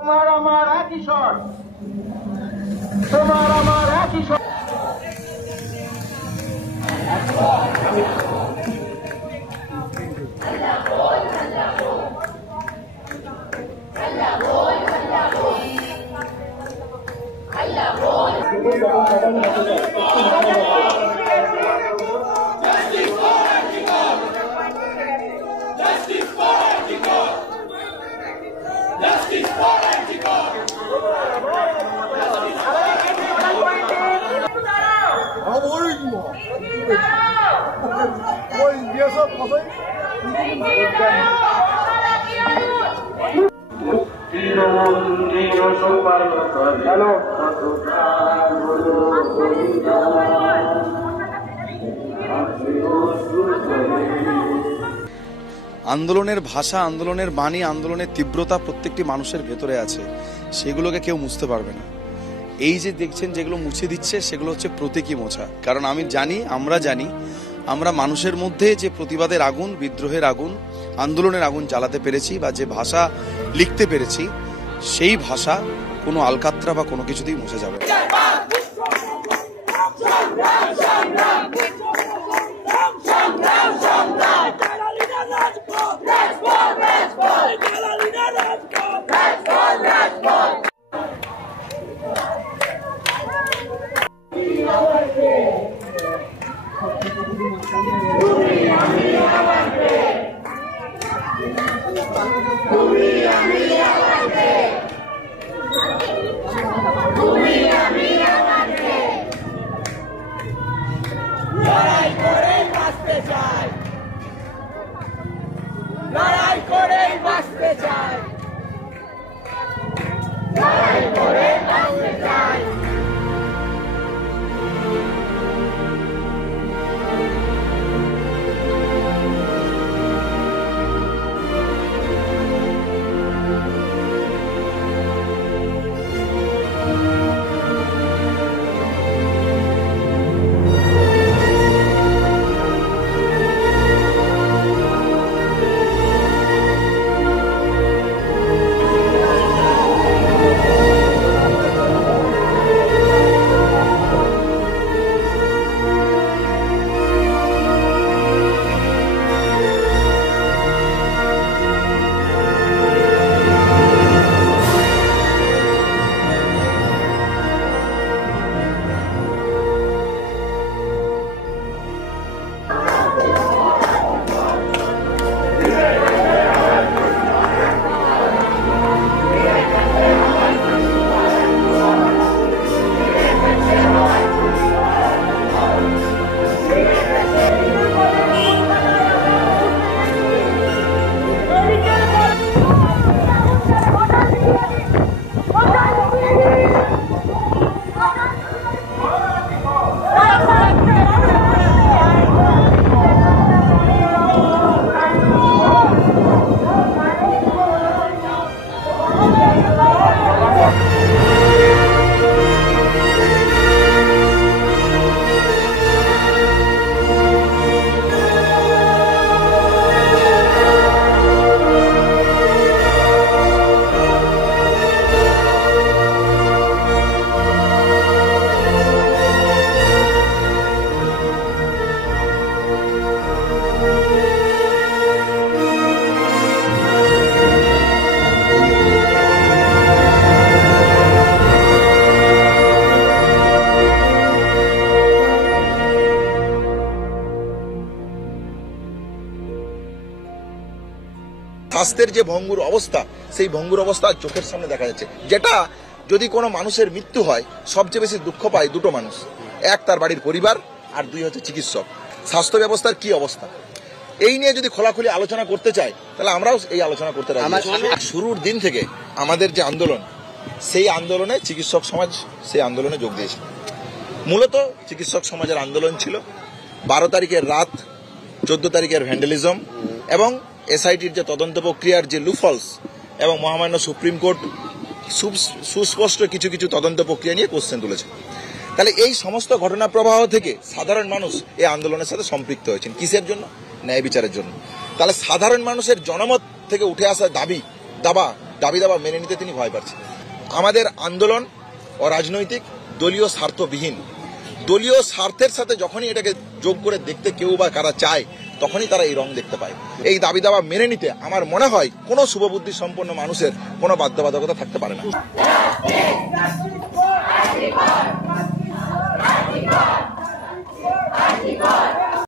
তোমার আমার একই স্বর, তোমার আমার একই স্বর। আন্দোলনের ভাষা, আন্দোলনের বাণী, আন্দোলনের তীব্রতা প্রত্যেকটি মানুষের ভেতরে আছে, সেগুলোকে কেউ মুছতে পারবে না। এই যে দেখছেন যেগুলো মুছে দিচ্ছে সেগুলো হচ্ছে প্রতীকী মোছা। কারণ আমি জানি, আমরা জানি, আমরা মানুষের মধ্যে যে প্রতিবাদের আগুন, বিদ্রোহের আগুন, আন্দোলনের আগুন জ্বালাতে পেরেছি বা যে ভাষা লিখতে পেরেছি, সেই ভাষা কোনো আলকাতরা বা কোনো কিছুতেই মুছে যাবে না। স্বাস্থ্যের যে ভঙ্গুর অবস্থা, সেই ভঙ্গুর অবস্থা চোখের সামনে দেখা যাচ্ছে। যেটা যদি কোনো মানুষের মৃত্যু হয়, সবচেয়ে বেশি দুঃখ পায় দুটো মানুষ, এক তার বাড়ির পরিবার, আর দুই হচ্ছে চিকিৎসক। স্বাস্থ্য ব্যবস্থার কি অবস্থা, এই নিয়ে যদি খোলাখুলি আলোচনা করতে চাই, তাহলে আমরাও এই আলোচনা করতে রাজি। শুরুর দিন থেকে আমাদের যে আন্দোলন, সেই আন্দোলনে চিকিৎসক সমাজ সেই আন্দোলনে যোগ দিয়েছিল। মূলত চিকিৎসক সমাজের আন্দোলন ছিল 12 তারিখের রাত, 14 তারিখের ভ্যান্ডালিজম এবং এসআইটির যে তদন্ত প্রক্রিয়ার যে লুফলস, এবং মহামান্য সুপ্রিম কোর্ট সুস্পষ্ট কিছু কিছু তদন্ত প্রক্রিয়া নিয়ে কোশ্চেন তুলেছে। তাহলে এই সমস্ত ঘটনা প্রবাহ থেকে সাধারণ মানুষ এই আন্দোলনের সাথে সম্পৃক্ত হয়েছেন। কিসের জন্য? ন্যায় বিচারের জন্য। তাহলে সাধারণ মানুষের জনমত থেকে উঠে আসা দাবি দাবা দাবি দাবা মেনে নিতে তিনি ভয় পাচ্ছেন। আমাদের আন্দোলন অরাজনৈতিক, দলীয় স্বার্থবিহীন। দলীয় স্বার্থের সাথে যখনই এটাকে যোগ করে দেখতে কেউ বা কারা চায়, তখনই তারা এই রং দেখতে পায়। এই দাবি দাবা মেনে নিতে আমার মনে হয় কোনো শুভবুদ্ধি সম্পন্ন মানুষের কোনো বাধ্যবাধকতা থাকতে পারে না।